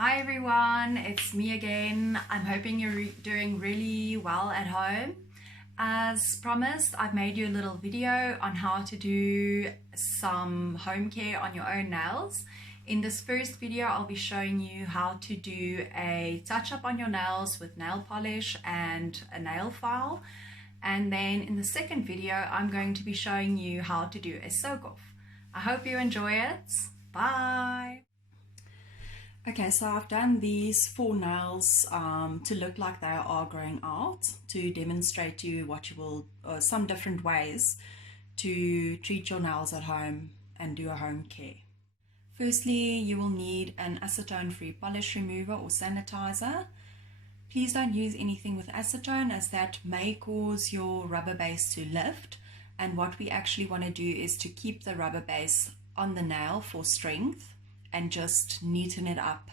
Hi everyone, it's me again. I'm hoping you're doing really well at home. As promised, I've made you a little video on how to do some home care on your own nails. In this first video, I'll be showing you how to do a touch-up on your nails with nail polish and a nail file. And then in the second video, I'm going to be showing you how to do a soak-off. I hope you enjoy it. Bye! Okay, so I've done these 4 nails to look like they are growing out, to demonstrate to you what you will, some different ways to treat your nails at home and do a home care. Firstly, you will need an acetone-free polish remover or sanitizer. Please don't use anything with acetone, as that may cause your rubber base to lift, and what we actually want to do is to keep the rubber base on the nail for strength and just neaten it up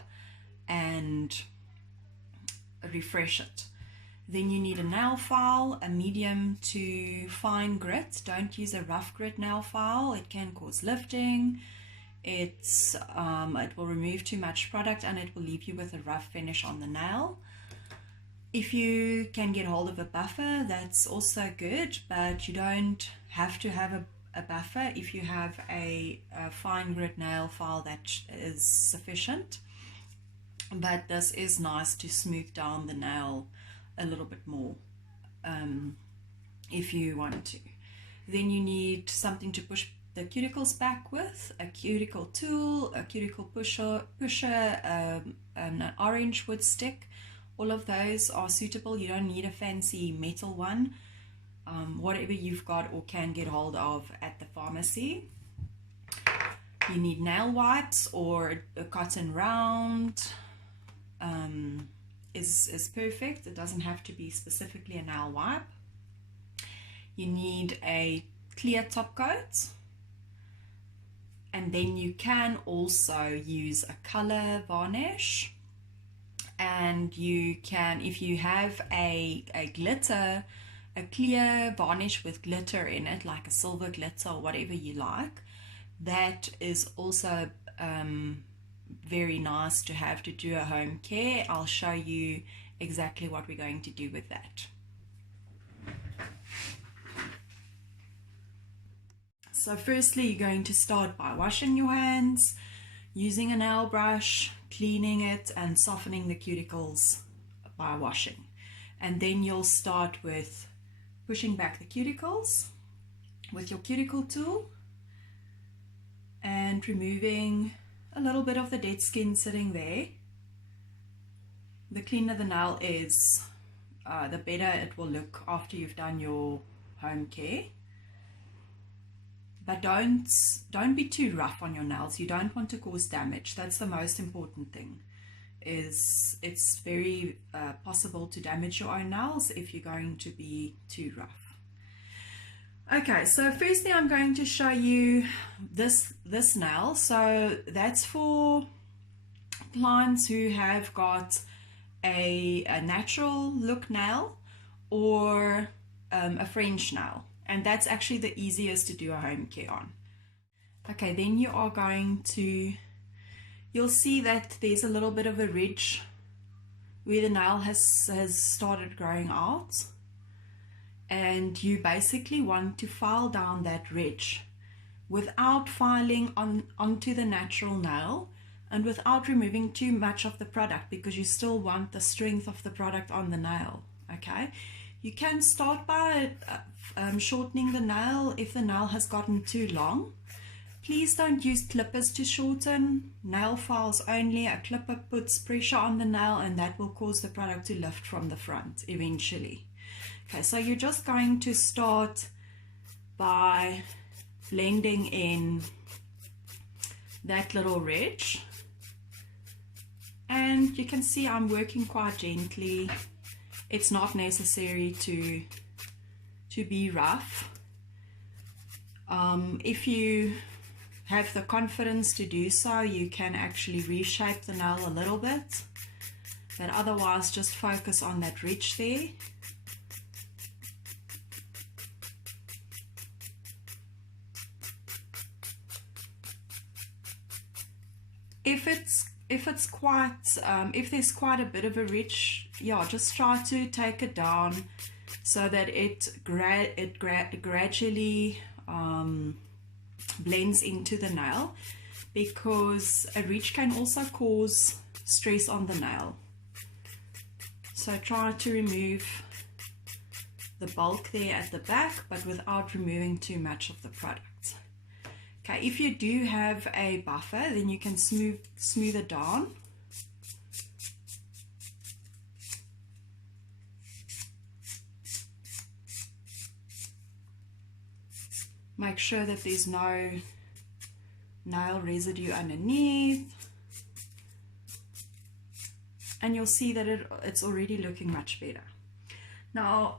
and refresh it. Then you need a nail file, a medium to fine grit. Don't use a rough grit nail file, it can cause lifting. It will remove too much product and it will leave you with a rough finish on the nail. If you can get hold of a buffer, that's also good, but you don't have to have a buffer. If you have a fine grit nail file, that is sufficient, but this is nice to smooth down the nail a little bit more if you want to. Then you need something to push the cuticles back with, a cuticle tool, a cuticle pusher, an orange wood stick. All of those are suitable. You don't need a fancy metal one. Whatever you've got or can get hold of at the pharmacy. You need nail wipes, or a cotton round is perfect. It doesn't have to be specifically a nail wipe. You need a clear top coat, and then you can also use a color varnish, and you can, if you have a clear varnish with glitter in it, like a silver glitter or whatever you like, that is also very nice to have to do a home care. I'll show you exactly what we're going to do with that. So firstly, you're going to start by washing your hands, using a nail brush, cleaning it and softening the cuticles by washing. And then you'll start with pushing back the cuticles with your cuticle tool and removing a little bit of the dead skin sitting there. The cleaner the nail is, the better it will look after you've done your home care. But don't be too rough on your nails. You don't want to cause damage. That's the most important thing. It's very possible to damage your own nails if you're going to be too rough. Okay, so firstly I'm going to show you this nail. So that's for clients who have got a natural look nail or a French nail, and that's actually the easiest to do a home care on. Okay, then you are going to, you'll see that there's a little bit of a ridge where the nail has started growing out, and you basically want to file down that ridge without filing onto the natural nail and without removing too much of the product, because you still want the strength of the product on the nail. Okay, you can start by shortening the nail if the nail has gotten too long. Please don't use clippers to shorten. Nail files only. A clipper puts pressure on the nail and that will cause the product to lift from the front eventually. Okay, so you're just going to start by blending in that little ridge. And you can see I'm working quite gently. It's not necessary to be rough. If you have the confidence to do so, you can actually reshape the nail a little bit, but otherwise just focus on that ridge there. If it's if it's quite, if there's quite a bit of a ridge, yeah, just try to take it down so that it gradually blends into the nail, because a ridge can also cause stress on the nail. So try to remove the bulk there at the back, but without removing too much of the product. Okay, if you do have a buffer, then you can smooth it down. Make sure that there's no nail residue underneath. And you'll see that it's already looking much better. Now,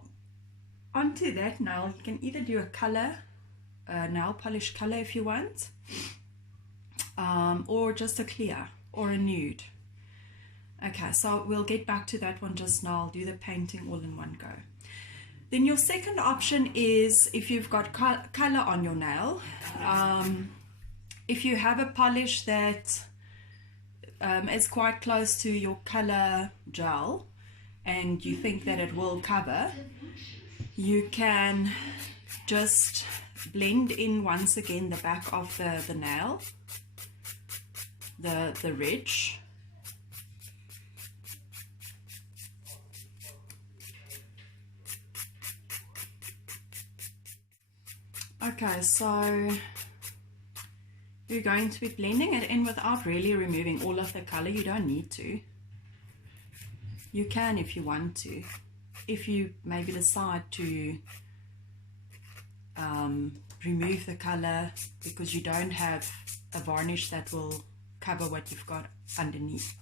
onto that nail, you can either do a color, nail polish color if you want, or just a clear or a nude. Okay, so we'll get back to that one just now. I'll do the painting all in one go. Then your second option is if you've got color on your nail. If you have a polish that is quite close to your color gel and you think that it will cover, you can just blend in once again the back of the nail, the ridge. Okay, so you're going to be blending it in without really removing all of the color. You don't need to. You can if you want to. If you maybe decide to remove the color because you don't have a varnish that will cover what you've got underneath,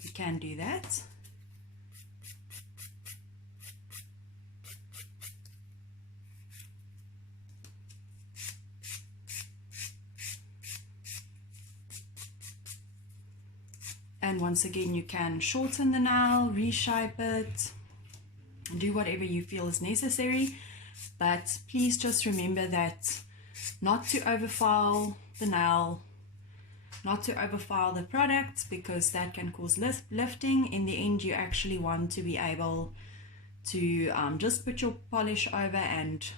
you can do that. And once again, you can shorten the nail, reshape it, do whatever you feel is necessary. But please just remember that not to overfile the nail, not to overfile the product, because that can cause lifting. In the end, you actually want to be able to just put your polish over and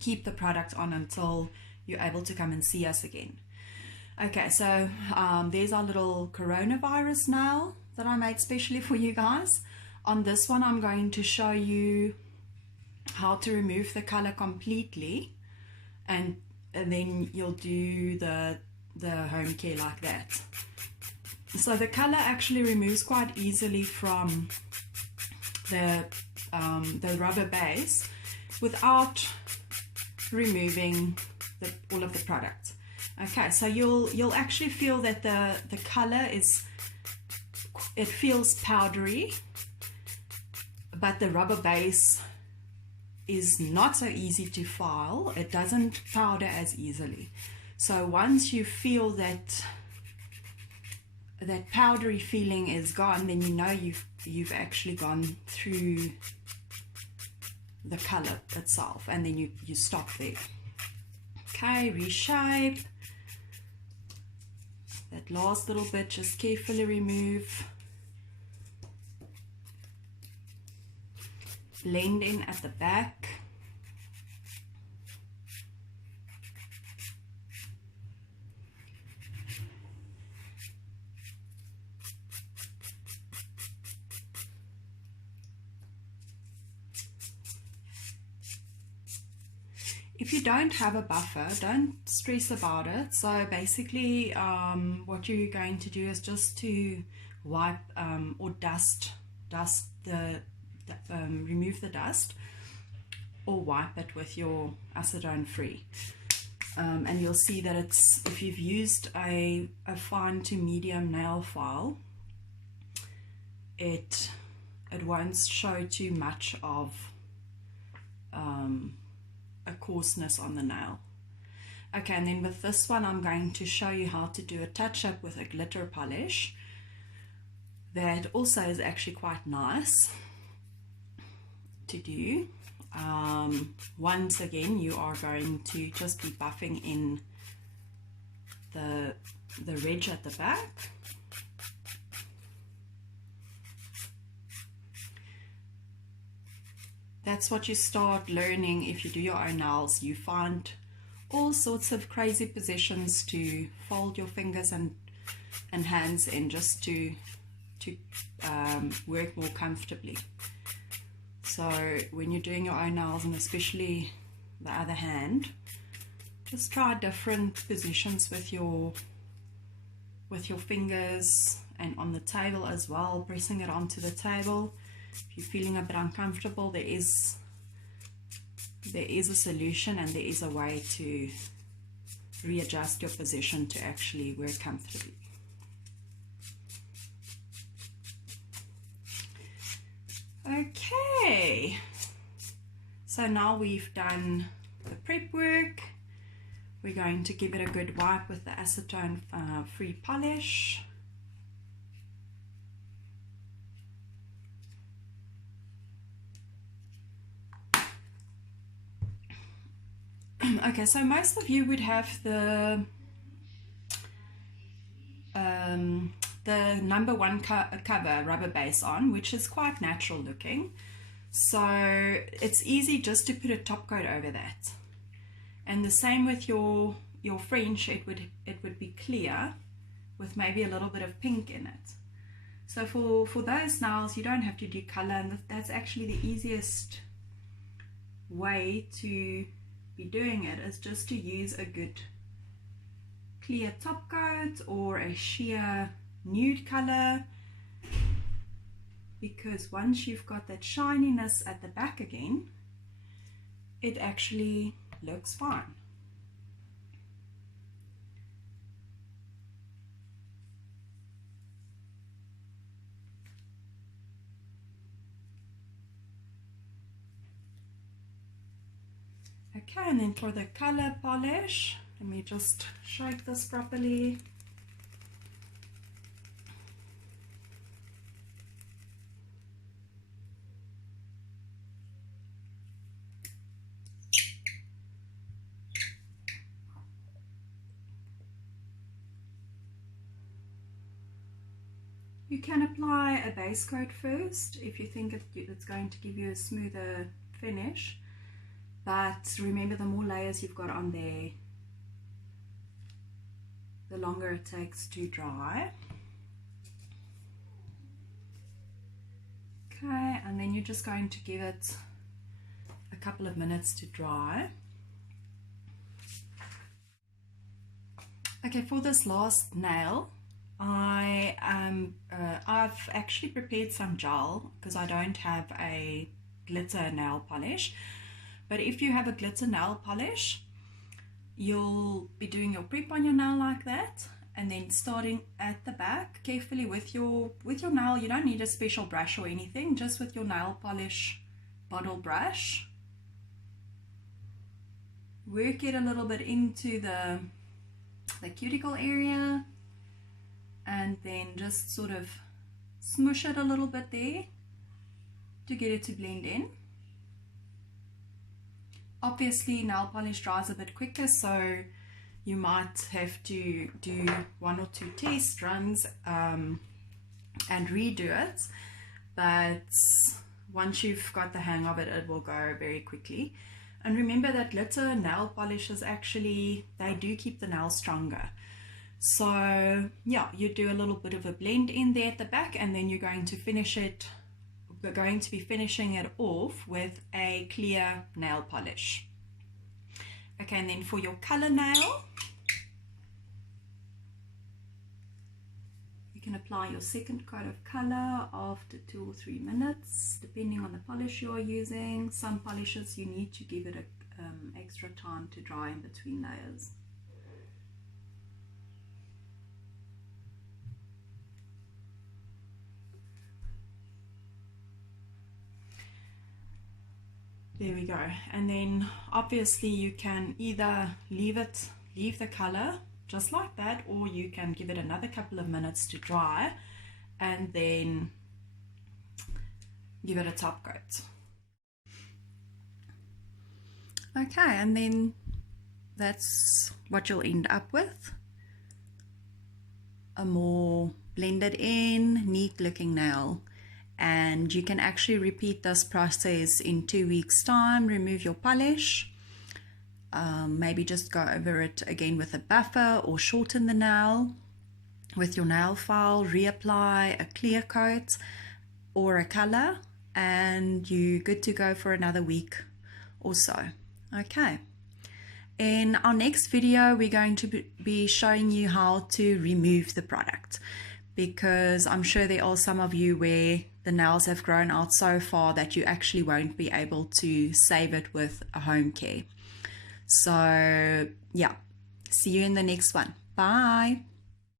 keep the product on until you're able to come and see us again. Okay, so there's our little coronavirus nail that I made specially for you guys. On this one, I'm going to show you how to remove the color completely, and then you'll do the home care like that. So the color actually removes quite easily from the rubber base without removing all of the product. Okay, so you'll actually feel that the color it feels powdery, but the rubber base is not so easy to file. It doesn't powder as easily. So once you feel that powdery feeling is gone, then you know you've actually gone through the color itself, and then you stop there. Okay, reshape. That last little bit, just carefully remove. Blend in at the back. If you don't have a buffer, don't stress about it. So basically what you're going to do is just to wipe or dust remove the dust, or wipe it with your acetone free, and you'll see that if you've used a fine to medium nail file, it won't show too much of a coarseness on the nail. Okay, and then with this one I'm going to show you how to do a touch-up with a glitter polish that also is actually quite nice to do. Once again, you are going to just be buffing in the ridge at the back. That's what you start learning if you do your own nails. You find all sorts of crazy positions to fold your fingers and hands in, just to work more comfortably. So when you're doing your own nails, and especially the other hand, just try different positions with your fingers, and on the table as well, pressing it onto the table. If you're feeling a bit uncomfortable, there is a solution, and there is a way to readjust your position to actually work comfortably. Okay, so now we've done the prep work. We're going to give it a good wipe with the acetone free polish. Okay, so most of you would have the number one cover rubber base on, which is quite natural looking. So it's easy just to put a top coat over that. And the same with your French, it would be clear with maybe a little bit of pink in it. So for those nails, you don't have to do color, and that's actually the easiest way to be doing it, is just to use a good clear top coat or a sheer nude color, because once you've got that shininess at the back again, it actually looks fine. Okay, and then for the color polish, let me just shake this properly. You can apply a base coat first if you think it's going to give you a smoother finish. But remember, the more layers you've got on there, the longer it takes to dry. Okay, and then you're just going to give it a couple of minutes to dry. Okay, for this last nail, I've actually prepared some gel because I don't have a glitter nail polish. But if you have a glitter nail polish, you'll be doing your prep on your nail like that, and then starting at the back carefully with your nail. You don't need a special brush or anything, just with your nail polish bottle brush. Work it a little bit into the cuticle area, and then just sort of smush it a little bit there to get it to blend in. Obviously, nail polish dries a bit quicker, so you might have to do 1 or 2 test runs and redo it. But once you've got the hang of it, it will go very quickly. And remember that glitter nail polishes actually, they do keep the nail stronger. So yeah, you do a little bit of a blend in there at the back, and then you're going to finish it. We're going to be finishing it off with a clear nail polish. Okay, and then for your color nail, you can apply your second coat of color after 2 or 3 minutes, depending on the polish you are using. Some polishes you need to give it extra time to dry in between layers. There we go. And then obviously you can either leave the color just like that, or you can give it another couple of minutes to dry and then give it a top coat. Okay, and then that's what you'll end up with. a more blended in, neat looking nail. And you can actually repeat this process in 2 weeks time. Remove your polish, maybe just go over it again with a buffer or shorten the nail with your nail file, reapply a clear coat or a color, and you're good to go for another week or so. Okay. In our next video, we're going to be showing you how to remove the product, because I'm sure there are some of you where the nails have grown out so far that you actually won't be able to save it with a home care. So yeah, see you in the next one. Bye.